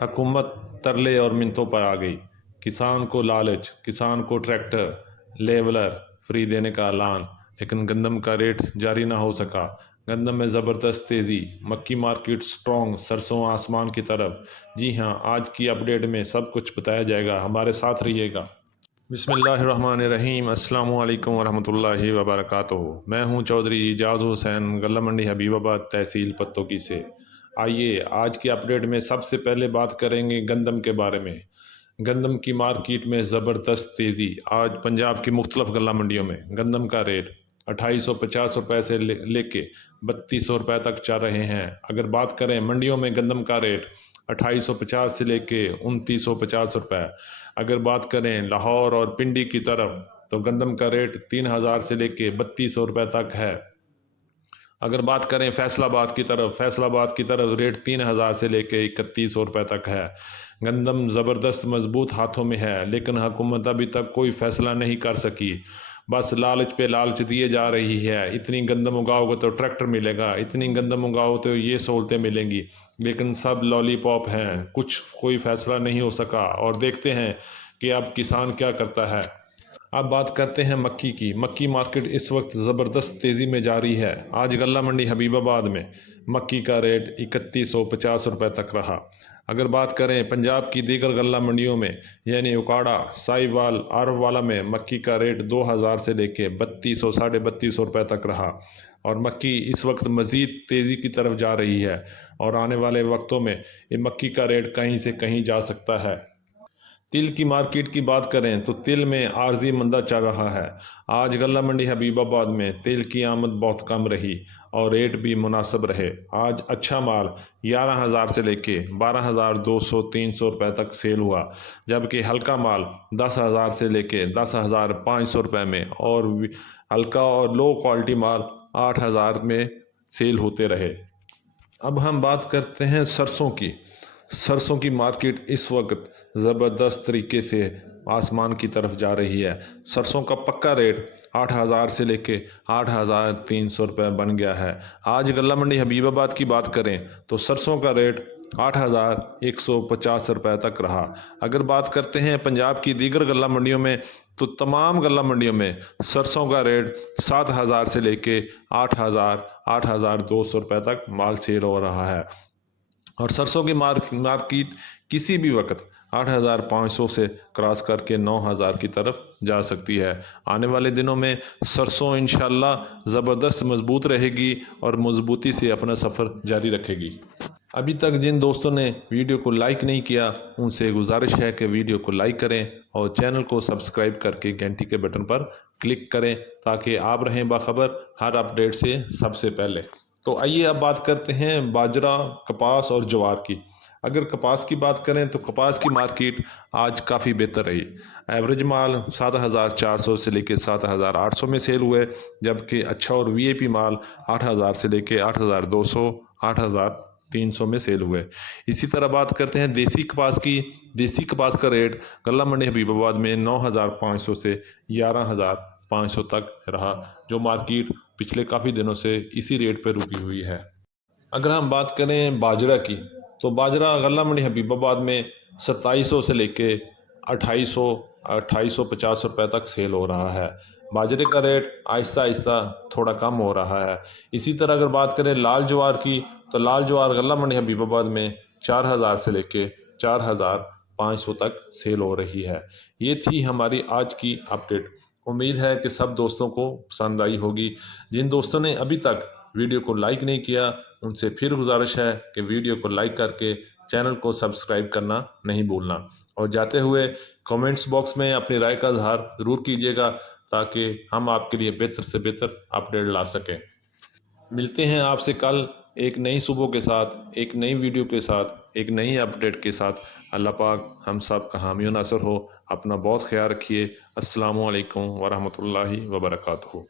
हुकूमत तरले और मिन्नतों पर आ गई। किसान को लालच, किसान को ट्रैक्टर, लेवलर फ्री देने का ऐलान, लेकिन गंदम का रेट जारी ना हो सका। गंदम में ज़बरदस्त तेज़ी, मक्की मार्केट स्ट्रॉन्ग, सरसों आसमान की तरफ। जी हाँ, आज की अपडेट में सब कुछ बताया जाएगा, हमारे साथ रहिएगा। बिस्मिल्लाहिर्रहमानिर्रहीम, अस्सलाम वालेकुम वरहमतुल्लाहि वबरकातुहू। मैं हूँ चौधरी इजाज़ हुसैन, गल्ला मंडी हबीबाबाद, तहसील पत्तोकी से। आइए आज की अपडेट में सबसे पहले बात करेंगे गंदम के बारे में। गंदम की मार्केट में ज़बरदस्त तेज़ी। आज पंजाब की मुख्तलिफ गल्ला मंडियों में गंदम का रेट 2850 रुपये से लेके 3200 रुपये तक चल रहे हैं। अगर बात करें मंडियों में गंदम का रेट 2850 से लेके 2950 रुपये। अगर बात करें लाहौर और पिंडी की तरफ तो गंदम का रेट 3000 से लेके 3200 रुपये तक है। अगर बात करें फैसलाबाद की तरफ रेट 3000 से लेके 3100 रुपये तक है। गंदम ज़बरदस्त मजबूत हाथों में है, लेकिन हुकूमत अभी तक कोई फ़ैसला नहीं कर सकी। बस लालच पे लालच दिए जा रही है। इतनी गंदम उगाओगे तो ट्रैक्टर मिलेगा, इतनी गंदम उगाओ तो ये सहूलतें मिलेंगी, लेकिन सब लॉलीपॉप हैं। कोई फ़ैसला नहीं हो सका और देखते हैं कि अब किसान क्या करता है। अब बात करते हैं मक्की की। मक्की मार्केट इस वक्त ज़बरदस्त तेज़ी में जारी है। आज गल्ला मंडी हबीबाबाद में मक्की का रेट 3150 रुपये तक रहा। अगर बात करें पंजाब की दीगर गल्ला मंडियों में यानी उकाड़ा, साहिवाल, आरवाला में मक्की का रेट 2000 से लेके 3200 साढ़े 3200 रुपये तक रहा। और मक्की इस वक्त मज़ीद तेज़ी की तरफ जा रही है और आने वाले वक्तों में ये मक्की का रेट कहीं से कहीं जा सकता है। तिल की मार्केट की बात करें तो तिल में आर्जी मंदा चल रहा है। आज गल्ला मंडी हबीबाबाद में तिल की आमद बहुत कम रही और रेट भी मुनासिब रहे। आज अच्छा माल 11000 से लेके 12200-300 रुपये तक सेल हुआ, जबकि हल्का माल 10000 से लेके 10500 रुपये में और हल्का और लो क्वालिटी माल 8000 में सेल होते रहे। अब हम बात करते हैं सरसों की। सरसों की मार्केट इस वक्त ज़बरदस्त तरीके से आसमान की तरफ जा रही है। सरसों का पक्का रेट 8000 से लेके 8300 रुपये बन गया है। आज गल्ला मंडी हबीबाबाद की बात करें तो सरसों का रेट 8150 रुपये तक रहा। अगर बात करते हैं पंजाब की दीगर गल्ला मंडियों में तो तमाम गल्ला मंडियों में सरसों का रेट 7000 से लेके 8200 रुपये तक माल सेल हो रहा है। और सरसों की मार्केट किसी भी वक्त 8500 से क्रॉस करके 9000 की तरफ जा सकती है। आने वाले दिनों में सरसों इंशाल्लाह ज़बरदस्त मजबूत रहेगी और मजबूती से अपना सफ़र जारी रखेगी। अभी तक जिन दोस्तों ने वीडियो को लाइक नहीं किया उनसे गुजारिश है कि वीडियो को लाइक करें और चैनल को सब्सक्राइब करके घंटी के बटन पर क्लिक करें ताकि आप रहें बाखबर हर अपडेट से सबसे पहले। तो आइए अब बात करते हैं बाजरा, कपास और ज्वार की। अगर कपास की बात करें तो कपास की मार्केट आज काफ़ी बेहतर रही। एवरेज माल 7400 से लेके 7800 में सेल हुए, जबकि अच्छा और वीआईपी माल 8000 से लेके 8200 8300 में सेल हुए। इसी तरह बात करते हैं देसी कपास की। देसी कपास का रेट गल्ला मंडी हबीबाबाद में 9500 से 11500 तक रहा, जो मार्केट पिछले काफ़ी दिनों से इसी रेट पर रुकी हुई है। अगर हम बात करें बाजरा की तो बाजरा गल्ला मंडी हबीबाबाद में 2700 से लेके 2850 रुपये तक सेल हो रहा है। बाजरे का रेट आहिस्ता आहिस्ता थोड़ा कम हो रहा है। इसी तरह अगर बात करें लाल ज्वार की तो लाल ज्वार गल्ला मंडी हबीबाबाद में 4000 से लेके 4500 तक सेल हो रही है। ये थी हमारी आज की अपडेट। उम्मीद है कि सब दोस्तों को पसंद आई होगी। जिन दोस्तों ने अभी तक वीडियो को लाइक नहीं किया उनसे फिर गुजारिश है कि वीडियो को लाइक करके चैनल को सब्सक्राइब करना नहीं भूलना और जाते हुए कमेंट्स बॉक्स में अपनी राय का इजहार ज़रूर कीजिएगा ताकि हम आपके लिए बेहतर से बेहतर अपडेट ला सकें। मिलते हैं आपसे कल एक नई सुबह के साथ, एक नई वीडियो के साथ, एक नई अपडेट के साथ। अल्लाह पाक हम सब का हामी नासर हो। अपना बहुत ख्याल रखिए। अस्सलामु अलैकुम वरहमतुल्लाहि वबरकातुहू।